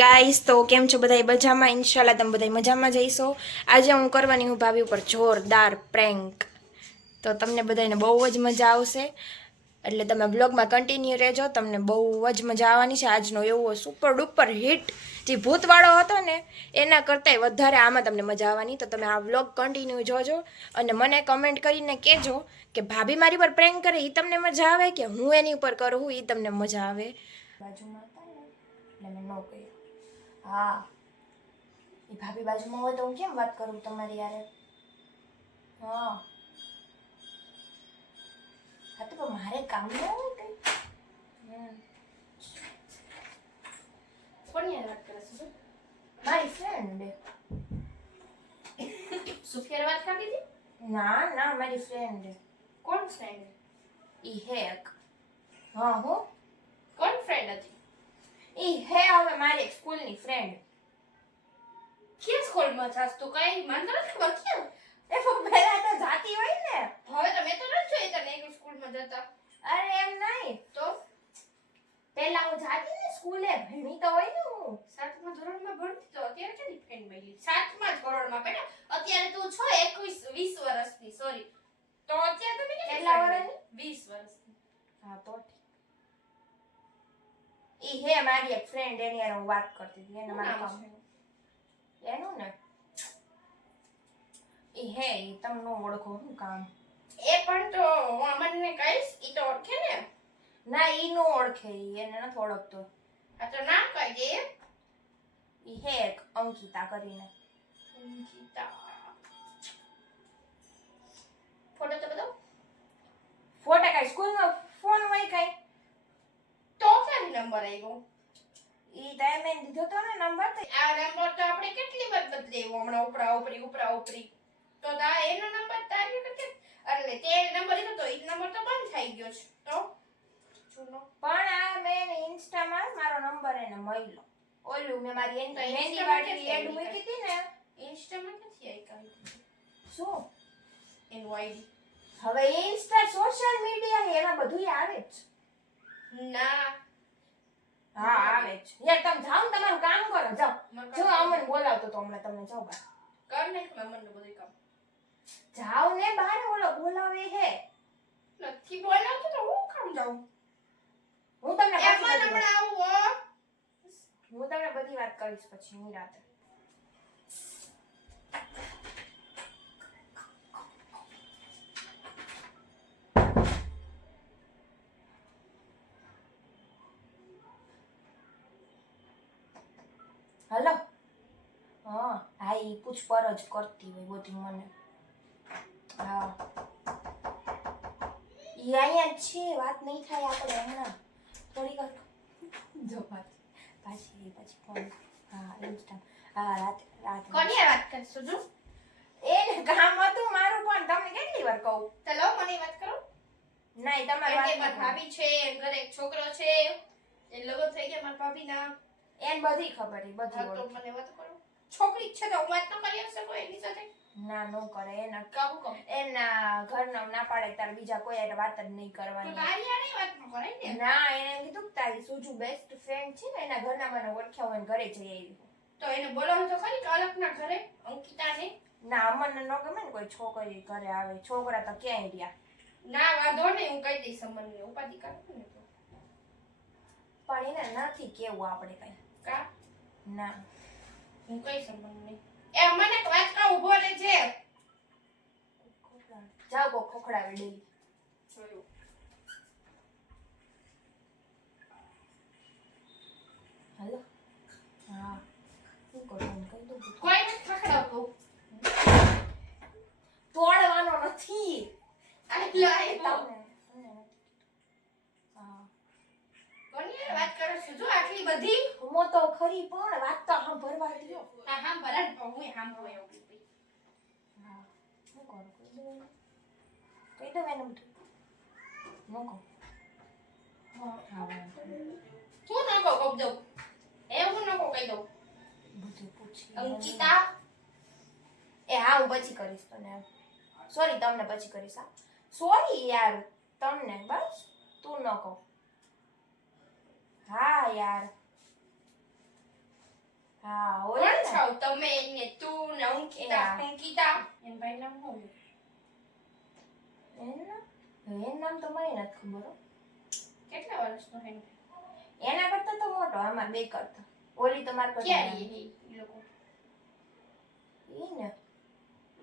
Guys તો કેમ છો બધા મજામાં? ઇન્શાલ્લાહ તમે બધા મજામાં જઈશો. આજે હું કરવાની હું ભાભી ઉપર જોરદાર પ્રેન્ક. તો તમને બધાને બહુ જ મજા આવશે, એટલે તમે બ્લોગમાં કન્ટિન્યુ રહેજો. તમને બહુ જ મજા આવવાની છે. આજનો એવો સુપર ડુપર હિટ જે ભૂતવાળો હતો ને એના કરતાંય વધારે આમાં તમને મજા આવવાની. તો તમે આ બ્લોગ કન્ટિન્યુ જોજો અને મને કમેન્ટ કરીને કહેજો કે ભાભી મારી પર પ્રેન્ક કરે એ તમને મજા આવે કે હું એની ઉપર કરું એ તમને મજા આવે. બાજુમાં હતા ને એટલે મેં ન કહ્યું. હા, એ ભાભી બાજુમાં હોય તો હું કેમ વાત કરું તમારી યારે? હા હા, તો મારે કામ ન હોય કઈ. કોની યાર વાત કરે છે? મારી ફ્રેન્ડ. સુફિયા વાત કરતી હતી? ના ના, મારી ફ્રેન્ડ. કોણ ફ્રેન્ડ? ઈ હે એક. હા હો. કોણ ફ્રેન્ડ હતી? ઈ હે હવે મારી સ્કૂલની ફ્રેન્ડ. કે સ્કૂલમાં જાસ તું? કઈ મને તો નથી ખબર કેમ. એ પહેલા તો જાતી હોય ને. હવે તો મેં તો નથી જોઈ તને એક સ્કૂલમાં જતા. અરે એમ નહીં તો પહેલા હું જાતી ને સ્કૂલે, ભણી તો હોય ને હું. 7મા ધોરણમાં ભણતી તો અત્યારે કેની ફ્રેન્ડ બની? 7મા ધોરણમાં બેટા. અત્યારે તું છો 21 વર્ષની, સોરી. તો અત્યારે તમે કેટલા વર્ષની? 20 વર્ષની. હા તો ઈ હે મારી એક ફ્રેન્ડ, એની હારે હું વાત કરતી હતી. એને મારું કામ એનું ને ઈ હે, ઈ તમે નો ઓળખો શું કામ? એ પણ તો અમનને કહીશ, ઈ તો ઓળખે ને. ના ઈ નો ઓળખે, ઈ એને નથી ઓળખતો. આ તો નામ કહી દે. ઈ હે એક અંકિતા કરીને. અંકિતા. ફોટો તો બતાવ. ફોટા કઈ સ્કૂલમાં ફોન હોય કઈ? તો ક્યાંથી નંબર આવ્યો? ઈ ટાઈમે દીધો તો ને નંબર. તો આ નંબર તો આપણે કેટલી વાર બદલાવ્યો હમણાં ઉપરા ઉપરી. તો તા એનો નંબર તારી વખતે એટલે તે નંબર લીધો તો ઈ નંબર તો બંધ થઈ ગયો છે. તો જૂનો પણ આ મેં ઇન્સ્ટામાં મારો નંબર એને મળ્યો. ઓલું મેં મારી એન તો મહેંદી વાળી એડ મૂકી હતી ને. ઇન્સ્ટામાં નથી આવી કાઈ. શું? એનું આઈડી. હવે ઇન્સ્ટા સોશિયલ મીડિયા એમાં બધું આવે જ. ના. હા આવે જ. યાર તમે જાઓ ને તમારું કામ કરો જાઓ. જો અમન બોલાવતો તો હમણાં તમને જાઓ બહાર. કર ને મમ્મનું બધું કામ. જાઓ ને બહાર, ઓલો બોલાવે હે. નથી બોલાવતો તો હું કામ જાઉં? હું તમને એમાં હમણાં આવું હો. હું તમને બધી વાત કરીશ પછી નિરાતે. હલો. હા ઈ પૂછપરછ કરતી હોય બધી મને. હા ઈ અહીંયા જ છે, વાત નહીં થાય આપણે હમણાં થોડી વાર. જો પાછી ફોન. હા ઇન્સ્ટા. હા રાત કોની વાત કરશું તું? એને કામ હતું મારું, પણ તમને કેટલી વાર કહું? ચલો મને વાત કરો. નહીં તમારી વાત. મારી ભાભી છે, એમ ઘરે એક છોકરો છે, એ લગ્ન થઈ ગયા મારા ભાભીના. એન બધી ખબર ઈ બધી તો ઓળખે. મને વાત કરો. છોકરી છે તો વાત તો કરી હશે કોઈ એની સાથે? ના નો કરે. એના કાવું કમ. એના ઘરના ના પાડે તાર બીજા કોઈ હારે વાત જ નહીં તો કરવાની. તારી હારે વાત ન કરાય ને. ના એને એમ કીધું કે તારી સુજુ બેસ્ટ ફ્રેન્ડ છે ને, એના ઘરના મને ઓળખ્યા હોય ને ઘરે જઈ આવી. તો એને બોલાવો તો ખરી કે અલગના ઘરે અંકિતાને. ના અમને ન ગમે ને કોઈ છોકરી ઘરે આવે. છોકરા તો ક્યાંય રહ્યા. ના વાંધો નહીં, હું કહી દઈશ અમનને. ઉપાધિ કાઢું ને તો. પણ એને નથી કેવું આપણે કઈ. કા? ના હું કહીશ અમનને. એ અમને વાત કા ઊભો રહેજે. જાઓ કો ખોખડાવે ડેલી. હાલો. હા શું કરું કહી દઉં. કોઈ નથી ખખડાવતું. તોડવાનો નથી. આટલો આટલો. હા કોની હારે વાત કરો છો જો આટલી બધી? હું તો ખરી પણ વાત તો સાંભળવા દો. હા હા બરાબર હું સાંભળું એવું કીધું. હા શું કરું કહી દઉં એને બધું. ન કહું. હા હું નકો કહી દઉં. હું નકો કહી દઉં. બધું પૂછી અંકિતા. એ હા હું પછી કરીશ તને. સોરી તમને પછી કરીશ. હા સોરી યાર તમને બસ તું ન કહો. હા યાર હા કોણ ઓય ને છો તમે ને તું ને અંકિતા હા. અંકિતા એન ભાઈ નામ શું એનું નામ તો મને નથી ખબર હો. કેટલા વર્ષનો હે એના કરતા તો મોટો અમાર બે કરતા ઓલી તો માર કરતા ક્યાં નાની. રહે એ લોકો ઈ ને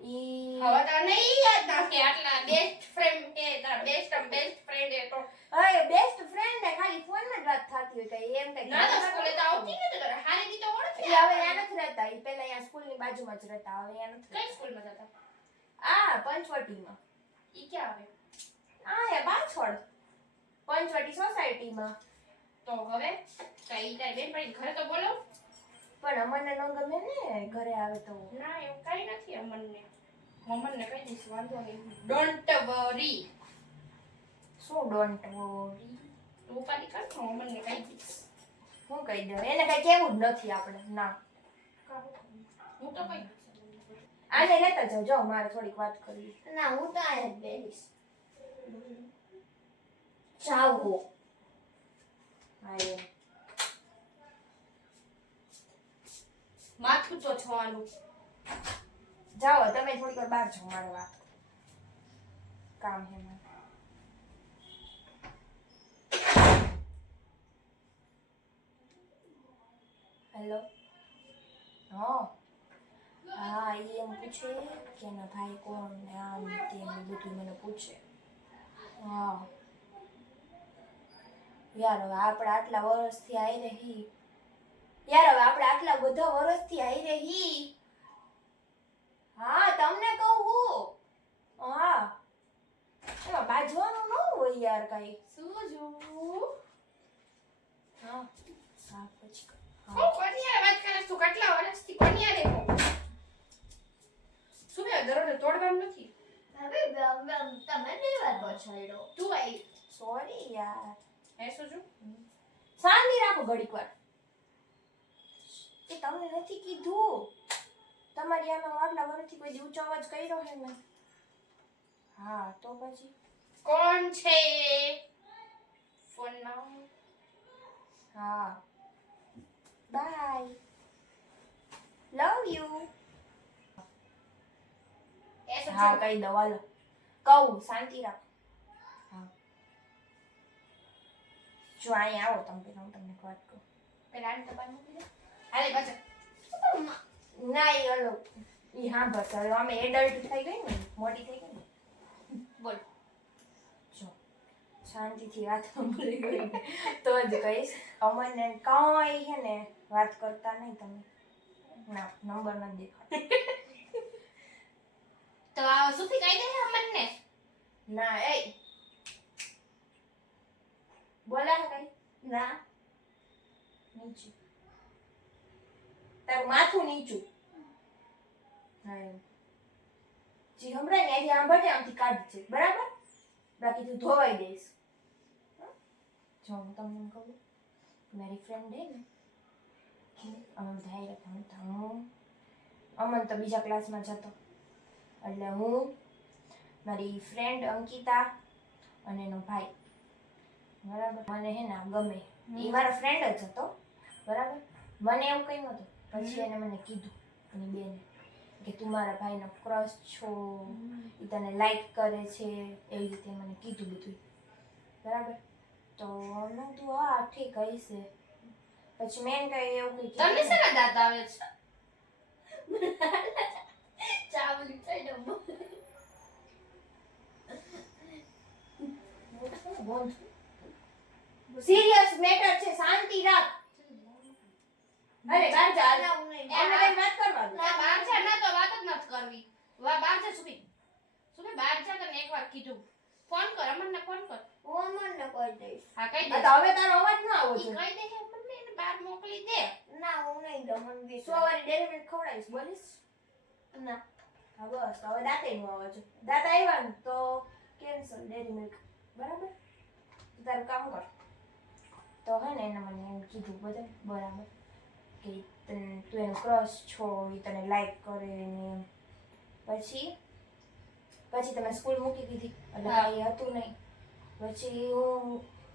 ઈ હવે તને ઈ યાદ નથી આટલા બેસ્ટ ફ્રેન્ડ કે તારા બેસ્ટ ફ્રેન્ડ એ તો અરે બેસ્ટ ફ્રેન્ડ ને ખાલી ફોન માં જ વાત થતી હોય કઈ એમ કઈ ના તો સ્કૂલે તો આવતી નથી તારે હારી દી તો ઓળખે ઈ હવે અહીંયા નથી રહેતા ઈ પેલા અહીંયા સ્કૂલ ની બાજુમાં જ રહેતા હવે અહીંયા નથી કઈ સ્કૂલમાં જતા રહેતા. આ પંચવટીમાં ઈ ક્યાં આવે આ બાછોડ પંચવટી સોસાયટીમાં. તો હવે કઈ તારી બેન પડી ઘરે તો બોલો પણ અમને ન ગમે ને ઘરે આવે તો. ના એવું કઈ નથી અમનને કહી દઈશ વાંધો નહીં ડોન્ટ વરી શું ડોન્ટ વરી તું ઉપાડી કર હું અમનને કહી દઈશ હું કહી દઉં એને કઈ કેવું જ નથી આપણે ના. હું તો કહી દઈશ આને લેતા જાઓ જો મારે થોડીક વાત કરવી. ના હું તો આ જ બેહીશ જાઓ હા એમ. માથું તો છવાનું જાઓ તમે થોડીક વાર બહાર જાઓ મારે વાત કામ છે મારે. હેલો હા ઈ એમ પૂછે કે એના ભાઈ કોણ ને આમ ને તેમ ને બધું મને પૂછે. હા યાર હવે આપણે આટલા વર્ષથી આવી રહી હા તમને કહું હું હા એમાં બાજવાનું ન હોય યાર કઈ. સુજુ હા હા પછી કર. ઓ કોનિયા વાત કરે તું કેટલા વર્ષથી કોનિયા રે શું બે દરોડે તોડવાનું નથી હવે તમે દેવા પછાડ્યો તું આઈ સોરી યાર. હે સુજુ શાંતિ રાખો ઘડીક વાર. એ તમને નથી કીધું તમારી આમાં આટલા વર્ષથી કોઈ ઊંચો અવાજ કર્યો હે ને. હા તો પછી કોણ છે ફોન માં હા બાય લવ યુ. એ સુજુ હા કહી દો હાલો કહું શાંતિ રાખ. હા જો અહીંયા આવો તમે પેલા હું તમને એક વાત કહું. પેલા આને તો બાર મૂકી દે હાલે પાછા ના એ હલો ઈ હા બસ હવે અમે એડલ્ટ થઈ ગઈ ને મોટી થઈ ગઈ ને બોલ જો શાંતિથી વાત સાંભળી ગઈ ને તો જ કહીશ. અમને કાંઈ છે ને વાત કરતા નહીં તમે. ના નંબર નથી દેખાડો. તો આ સુફી કહી દે અમનને ના એ બોલા હે કઈ ના નીચું તારું માથું નીચું. હા એમ જી હમણાં ને અહીંથી આંભળે આમથી કાઢજે બરાબર બાકી તું ધોવાઈ દઈશ. જો હું તમને એમ કહું મારી ફ્રેન્ડ હે ને અમે બધા ભણતા હું અમન તો બીજા ક્લાસમાં જતો એટલે હું મારી ફ્રેન્ડ અંકિતા અને એનો ભાઈ બરાબર મને હે ને આ ગમે એ મારો ફ્રેન્ડ જ હતો બરાબર. મને એવું કંઈ નહોતું પછી એને મને કીધું એની બેને કે તું મારા ભાઈનો ક્રશ છો એ તને લાઈક કરે છે એવી રીતે મને કીધું બધું બરાબર. તો મેં તું હા ઠીક હશે પછી મેં કઈ એવું કઈ તમને શેના દાંત આવે છે ચાવલી થઈ ડબ્બો સિરિયસ મેટર છે શાંતિ રાખ. અરે બાર જા અમને કઈ વાત કરવા દો. ના બહાર જા ના તો વાત જ નથી કરવી બહાર જા સુફી બહાર જા તને એકવાર કીધું ફોન કર અમનને ફોન કર હું અમને કહી દઈશ. હા કહી આ દે તો હવે તારો અવાજ ન આવો ઈ છે. કહી દે કે અમનને એને બહાર મોકલી દે ના હું નહીં દઉં મને બી 100 વાળી ડેરી મિલ્ક ખવડાવીશ બોલીશ ના. હા બસ તો હવે દાંતે નું આવે છે દાંત આવ્યા ને તો કેન્સલ ડેરી મિલ્ક બરાબર. તું તારું કામ કર. તો હે ને એને મને એમ કીધું બધા બરાબર કે તું એનો ક્રશ છો એ તને લાઈક કરે ને એમ. પછી તમે સ્કૂલ મૂકી દીધી એટલે હા. કાંઈ હતું નહીં. પછી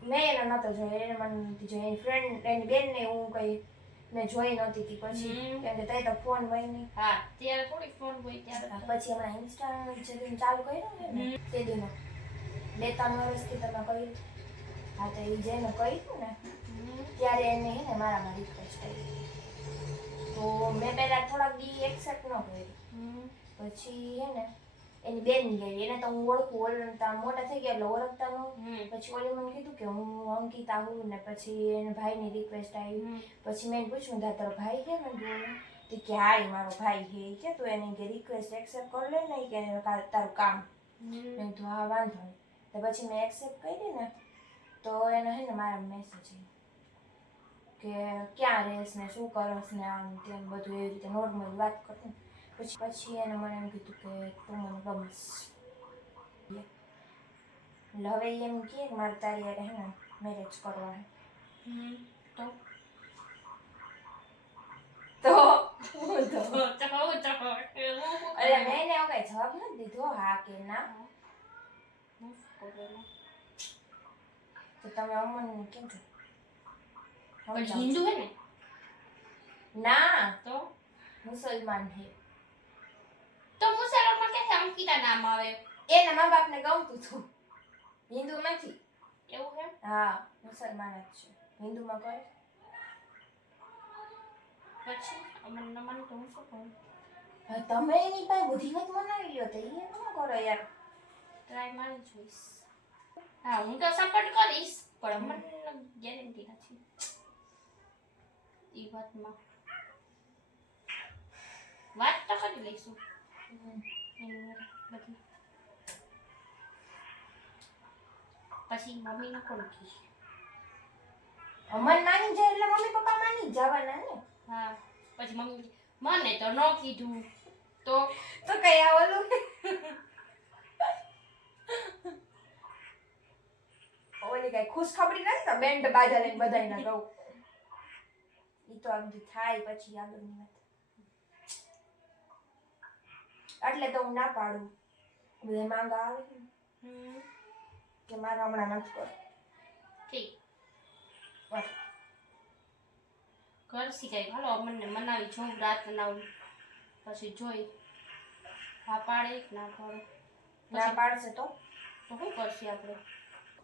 મેં એને નહોતો જોયો એને મને નથી જોયો એની ફ્રેન્ડ એની બેનને હું કંઈ મેં જોઈ નહોતી તી પછી કેમ કે તઈ તો ફોન હોય નહીં. હા ત્યારે થોડી ફોન હોય ત્યારે પછી હમણાં ઇન્સ્ટા જે દિન ચાલુ કર્યું ને તે દિનો 2-3 વર્ષથી તમે કર્યું. હા તો એ જેને કર્યું ને ત્યારે એને હે ને મારામાં રિક્વેસ્ટ આવી. તો મેં પહેલા થોડાક દી એક્સેપ્ટ ન કર્યું. પછી હે ને એની બેન ગઈ એને તો હું ઓળખું ઓળખતા મોટા થઈ ગયા એટલે ઓળખતા નો. પછી ઓલી મને કીધું કે હું અંકિતા હું ને પછી એને ભાઈની રિક્વેસ્ટ આવી. પછી મેં પૂછ્યું તારો ભાઈ છે ને તો કે હા મારો ભાઈ છે કે તું એને કે રિક્વેસ્ટ એક્સેપ્ટ કરી લે ને કે તારું કામ. મેં તો હા વાંધો નહીં. તો પછી મેં એક્સેપ્ટ કરી ને તો એને હે ને મારા મેસેજ કે ક્યાં રહેશ ને શું કરસ ને આમ તેમ બધું એવી રીતે નોર્મલ વાત કરતી. પછી એને મને એમ કીધું કે તું મને ગમીશ. એટલે હવે એમ કહે કે મારે તારી યારે હે ને મેરેજ કરવા હે. તો અરે મેં એને એવું કઈ જવાબ નથી દીધો હા કે ના. તો તમે અમને કેમ છો? હિન્દુ હે ને ના તો મુસલમાન હે. તો મુસલમાન કે અંકિતા નામ આવે એના મા બાપને ગમતું હતું. હિન્દુ નથી. એવું હે હા મુસલમાન જ છે. હિન્દુમાં કરે. પછી અમને ન માને તો હું શું કરું? હવે તમે એની પાસે બુદ્ધિમત મનાવી લ્યો તો એ ન કરો યાર. ટ્રાય મારી જોઈશ. હા હું તો સપોર્ટ કરીશ પણ મને ગેરંટી નથી ઈ વાતમાં. વાત તો કરી લઈશું એની બધી. પછી મમ્મીને કોણ કી? અમન માની જાય એટલે મમ્મી પપ્પા માની જ જવાના ને. હા પછી મમ્મી મને તો ન કીધું તો કઈ આ ઓલું ઓલી કઈ ખુશ ખબરી નથી તો બેન્ડ બાજા લઈને બધાયને કહું. ઈ તો આ બધું થાય પછી આગળની વાત. એટલે તો હું ના પાડું. બધા માંગા આવે ને કે મારે હમણાં નથી કર. ઠીક બસ ઘર શીખાય હાલો અમને મનાવી જોઉં રાતના પછી જોઈ હા પાડે કે ના પાડે. ના પાડશે તો શું કરશે આપણે?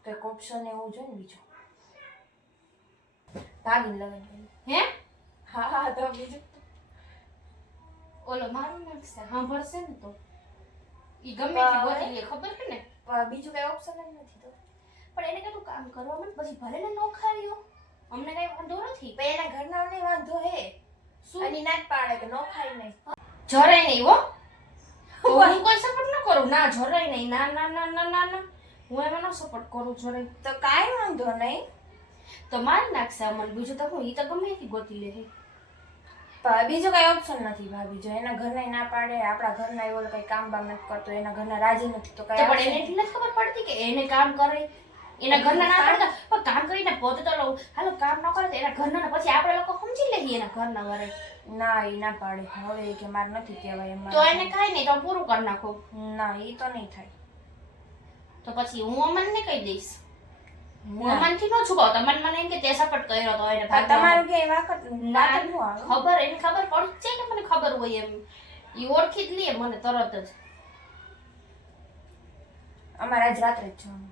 કંઈક ઓપ્શન એવું જોઈએ ને બીજું. ભાગીને લગન કરી. હે હા હા તો બીજું ઓલો મારું નાખશે સાંભળશે ને તો ઈ ગમે તે બોલી લે ખબર છે ને. બીજું કઈ ઓપ્શન જ નથી તો. પણ એને કેટલું કામ કરવા મને પછી ભલે ને નોખારીઓ અમને કઈ વાંધો નથી. પણ એના ઘરનાઓને વાંધો હે. શું અને ના જ પાડે કે નો ખાય નહીં. જરાય નહીં હો. તો હું કોઈ સપોર્ટ ન કરું ના જરાય નહીં ના ના ના ના ના ના હું એમાં ન સપોર્ટ કરું જરાય. તો કાંઈ વાંધો નહીં. તો મારી નાખશે અમને બીજું તો હું ઈ તો ગમે ત્યાંથી ગોતી લે. પણ બીજું કઈ ઓપ્શન નથી ભાભી. જો એના ઘરના ના પાડે આપણા ઘરના એવો કઈ કામ બામ નથી કરતો એના ઘરના રાજી નથી તો કઈ પણ એને એટલી નથી ખબર પડતી કે એને કામ કરે એના ઘરના ના પાડતા પણ કામ કરીને પોતે તો હાલો કામ ન કરે તો એના ઘરના પછી આપણે લોકો સમજી લઈએ એના ઘરના વરે. ના એ ના પાડે હવે કે માર નથી કહેવાય એમ. તો એને કાઈ નહીં તો પૂરું કરી નાખો. ના એ તો નહીં થાય. તો પછી હું અમનને કહી દઈશ. હું અમનથી ન છુપાવતા મને એમ કે તે સપોર્ટ કર્યો તો એને તમારું કે વાત જ ન આવે. ખબર એને ખબર પડી છે કે મને ખબર હોય એમ ઈ ઓળખી જ લે મને તરત જ. અમારે આજ રાત્રે જ જવાનું.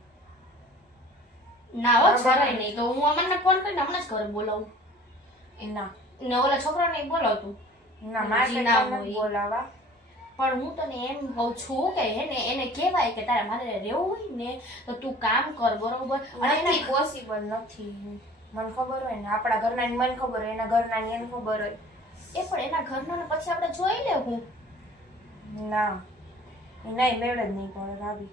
ના હો જરાય નહીં. તો હું અમનને ફોન કરીને હમણાં જ ઘરે બોલાવું. ના ને ઓલા છોકરાને બોલાવતું ના મારે ના કઈ હોય. બોલાવા. પણ હું તને એમ કહું છું કે હે ને એને કહેવાય કે તારે મારે રહેવું હોય ને તો તું કામ કર બરોબર. અને નથી પોસિબલ નથી. મને ખબર હોય ને આપણા ઘરના ને મને ખબર હોય એના ઘરના ને એને ખબર હોય. એ પણ એના ઘરનો પછી આપણે જોઈ લેવું. ના નહીં મેળ જ નહીં પડે ભાભી.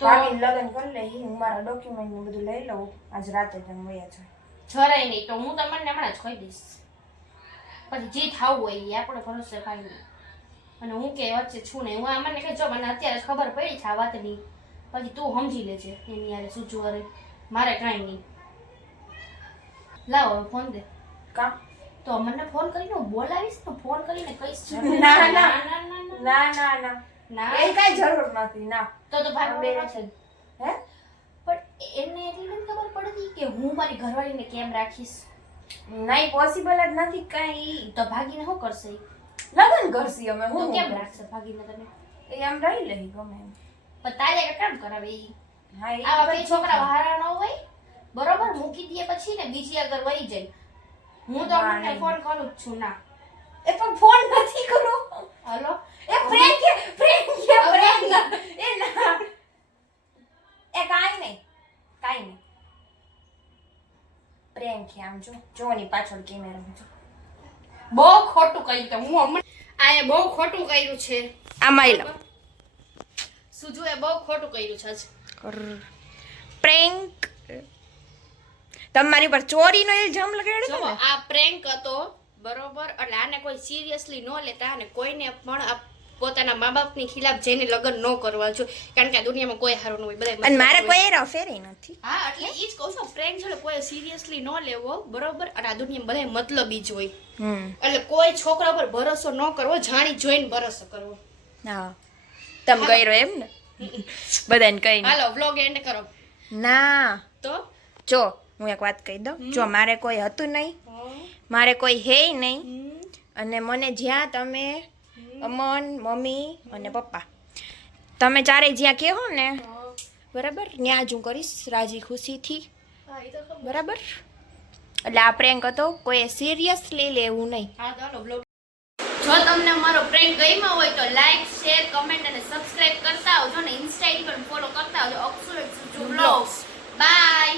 તો ભાભી લગ્ન કરી લે હું મારા ડોક્યુમેન્ટ ને બધું લઈ લઉં આજ રાતે તમે વયા જાય. જરાય નહીં. તો હું તમને હમણાં જ કહી દઈશ પછી જે થાવું હોય એ આપણે ભરોસે કાંઈ નહીં. અને હું કે વચ્ચે છું ને હું મને કહે જો મને અત્યારે ખબર પડી છે આ વાતની પછી તું સમજી લેજે એની યારે સૂચું અરે મારે કાંઈ નહીં. લાવો ફોન દે. કામ તો મને ફોન કરીને હું બોલાવીશ તો ફોન કરીને કહીશ. ના ના ના ના ના ના ના એ કઈ જરૂર નથી. ના તો ભાઈ બે નથી. હે પણ એને એટલી નથી ખબર પડતી કે હું મારી ઘરવાળીને કેમ રાખીશ. નહીં પોસિબલ જ નથી કઈ. તો ભાગીને શું કરશે ઈ? લગન કરશી અમે તો હું કેમ રાખશે ભાગીને તને? એ આમ રહી લઈ ગમે એમ. પણ તારે કેમ કરાવે ઈ? હા એ આવા બે બધી છોકરા હારા ન હોય બરોબર, મૂકી દે પછી ને બીજી આગળ વહી જાય. હું તો અમને ફોન કરું જ છું ના. એ પણ ફોન નથી કરો. હલો એ પ્રેન્ક એ ના એ કાઈ નહીં પ્રેન્ક છે આમ જોની પાછળ કેમેરા જો બહુ ખોટું કર્યું તો હું હમણાં આએ બહુ ખોટું કર્યું છે. આમાં લો સુજુએ બહુ ખોટું કર્યું છે આજ. પ્રેન્ક તમારી પર ચોરીનો ઇલ્ઝામ લગાડ્યો જો છે ને? આ પ્રેન્ક હતો બરોબર, એટલે આને કોઈ સિરિયસલી ન લેતા અને કોઈને પણ આ પોતાના મા બાપની ખિલાફ જઈને લગ્ન ન કરવા જોઈએ, કારણ કે આ દુનિયામાં કોઈ હારું ન હોય, બધા અને મારે કોઈ એર અફેર નથી. હા એટલે ઈ જ કહું છું, પ્રેન્ક છે કોઈ સિરિયસલી ન લેવો બરોબર, અને આ દુનિયામાં બધા મતલબી જ હોય, એટલે કોઈ છોકરા પર ભરોસો ન કરવો, જાણી જોઈને ભરોસો કરવો. હા તમે કર્યો એમ ને? બધાને કઈ હાલો વ્લોગ એન્ડ કરો. ના તો જો હું એક વાત કહી દઉં, જો મારે કોઈ હતું નહીં, મારે કોઈ હે નહીં, અને મને જ્યાં તમે અમન મમ્મી અને પપ્પા તમે ચારે જ્યાં કહો ને બરાબર ત્યાં જ હું કરીશ રાજી ખુશીથી બરાબર. એટલે આ પ્રેન્ક હતો, કોઈ સિરિયસલી લેવું નહીં. હા તો હાલો વ્લોગ. જો તમને અમારો પ્રેન્ક ગમ્યો હોય તો લાઈક શેર કમેન્ટ અને સબસ્ક્રાઇબ કરતા આવજો ને ઇન્સ્ટા આઈડી પર ફોલો કરતા આવજો. અક્ષુ વ્લોગ્સ. બાય.